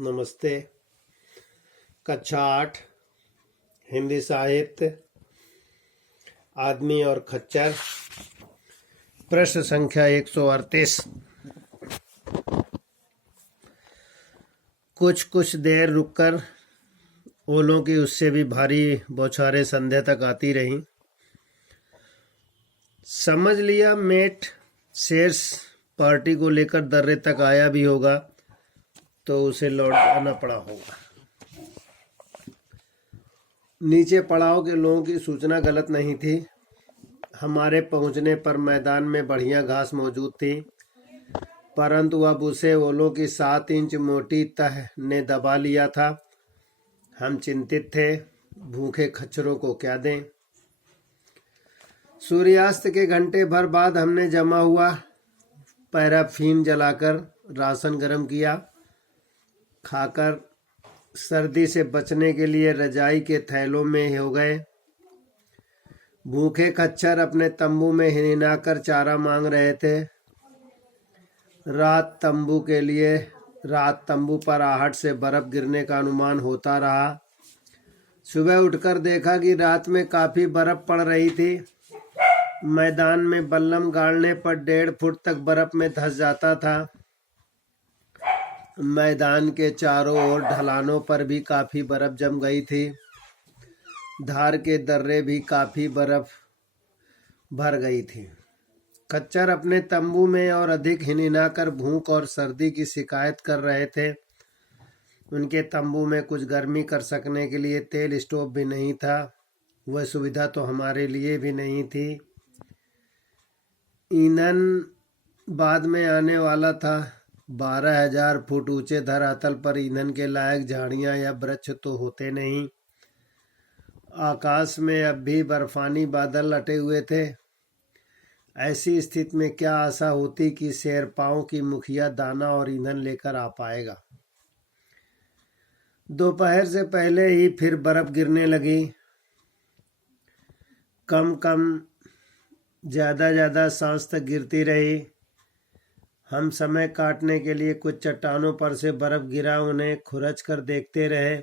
नमस्ते। कक्षा 8 हिंदी साहित्य आदमी और खच्चर। प्रश्न संख्या 138। कुछ देर रुककर ओलों की उससे भी भारी बौछारें संध्या तक आती रहीं। समझ लिया मेट शेर्स पार्टी को लेकर दर्रे तक आया भी होगा तो उसे लौट आना पड़ा होगा। नीचे पड़ाव के लोगों की सूचना गलत नहीं थी। हमारे पहुंचने पर मैदान में बढ़िया घास मौजूद थी, परंतु अब उसे ओलों की 7 इंच मोटी तह ने दबा लिया था। हम चिंतित थे, भूखे खच्चरों को क्या दें। सूर्यास्त के घंटे भर बाद हमने जमा हुआ पैराफीन जलाकर राशन गर्म किया। खाकर सर्दी से बचने के लिए रजाई के थैलों में हो गए। भूखे खच्चर अपने तंबू में हिनहिनाकर चारा मांग रहे थे। रात तंबू पर आहट से बर्फ गिरने का अनुमान होता रहा। सुबह उठकर देखा कि रात में काफी बर्फ पड़ रही थी। मैदान में बल्लम गाड़ने पर 1.5 फुट तक बर्फ में धंस जाता था। मैदान के चारों ओर ढलानों पर भी काफी बर्फ जम गई थी। धार के दर्रे भी काफी बर्फ भर गई थी। खच्चर अपने तंबू में और अधिक हिनहिनाकर भूख और सर्दी की शिकायत कर रहे थे। उनके तंबू में कुछ गर्मी कर सकने के लिए तेल स्टोव भी नहीं था। वह सुविधा तो हमारे लिए भी नहीं थी। ईंधन बाद में आने वाला था। 12,000 फुट ऊंचे धरातल पर ईंधन के लायक झाड़ियां या वृक्ष तो होते नहीं। आकाश में अब भी बर्फानी बादल लटे हुए थे। ऐसी स्थिति में क्या आशा होती कि शेरपाओं की मुखिया दाना और ईंधन लेकर आ पाएगा। दोपहर से पहले ही फिर बर्फ गिरने लगी। कम ज्यादा सांस तक गिरती रही। हम समय काटने के लिए कुछ चट्टानों पर से बर्फ गिरा उन्हें खुरच कर देखते रहे,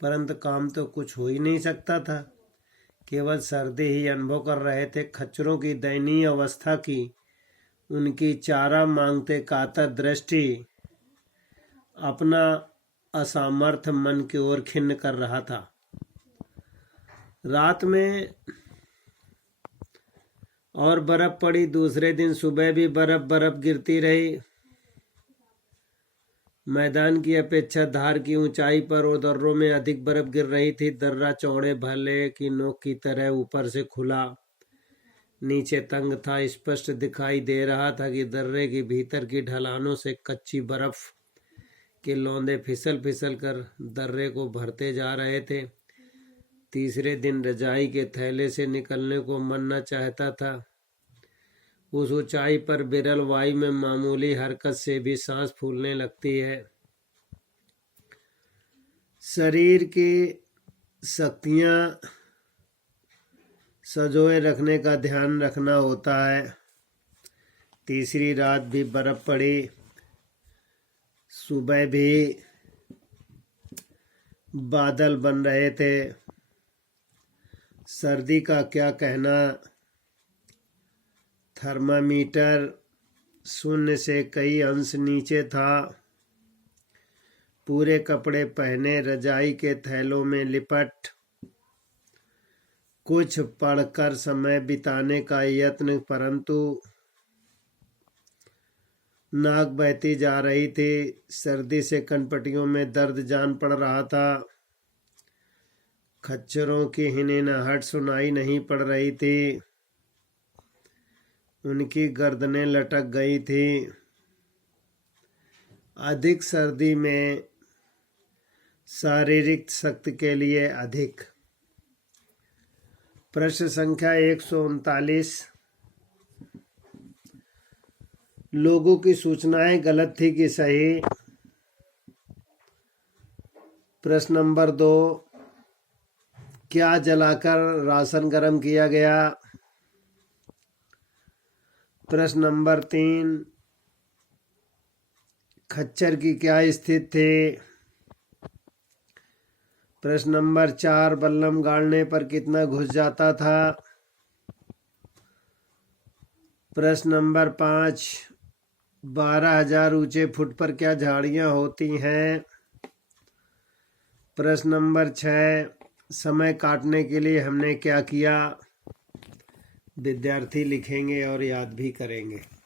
परंतु काम तो कुछ हो ही नहीं सकता था। केवल सर्दी ही अनुभव कर रहे थे। खच्चरों की दयनीय अवस्था की उनकी चारा मांगते कातर दृष्टि अपना असामर्थ मन की ओर खिन्न कर रहा था। रात में और बर्फ पड़ी। दूसरे दिन सुबह भी बर्फ गिरती रही। मैदान की अपेक्षा धार की ऊंचाई पर और दर्रों में अधिक बर्फ गिर रही थी। दर्रा चौड़े भले की नोक की तरह ऊपर से खुला, नीचे तंग था। स्पष्ट दिखाई दे रहा था कि दर्रे के भीतर की ढलानों से कच्ची बर्फ के लौंदे फिसल कर दर्रे को भरते जा रहे थे। तीसरे दिन रजाई के थैले से निकलने को मन न चाहता था। उस ऊंचाई पर विरल वायु में मामूली हरकत से भी सांस फूलने लगती है। शरीर की शक्तियां सजोए रखने का ध्यान रखना होता है। तीसरी रात भी बर्फ पड़ी। सुबह भी बादल बन रहे थे। सर्दी का क्या कहना। थर्मामीटर 0 से कई अंश नीचे था। पूरे कपड़े पहने रजाई के थैलों में लिपट कुछ पढ़कर समय बिताने का यत्न, परंतु नाक बहती जा रही थी। सर्दी से कनपटियों में दर्द जान पड़ रहा था। खच्चरों की हिनहिनाहट सुनाई नहीं पड़ रही थी। उनकी गर्दनें लटक गई थी। अधिक सर्दी में शारीरिक शक्ति के लिए अधिक। प्रश्न संख्या 139। लोगों की सूचनाएं गलत थी कि सही। प्रश्न नंबर 2, क्या जलाकर राशन गर्म किया गया। प्रश्न नंबर 3, खच्चर की क्या स्थिति थी। प्रश्न नंबर 4, बल्लम गाड़ने पर कितना घुस जाता था। प्रश्न नंबर 5, 12,000 ऊंचे फुट पर क्या झाड़ियां होती हैं। प्रश्न नंबर 6, समय काटने के लिए हमने क्या किया। विद्यार्थी लिखेंगे और याद भी करेंगे।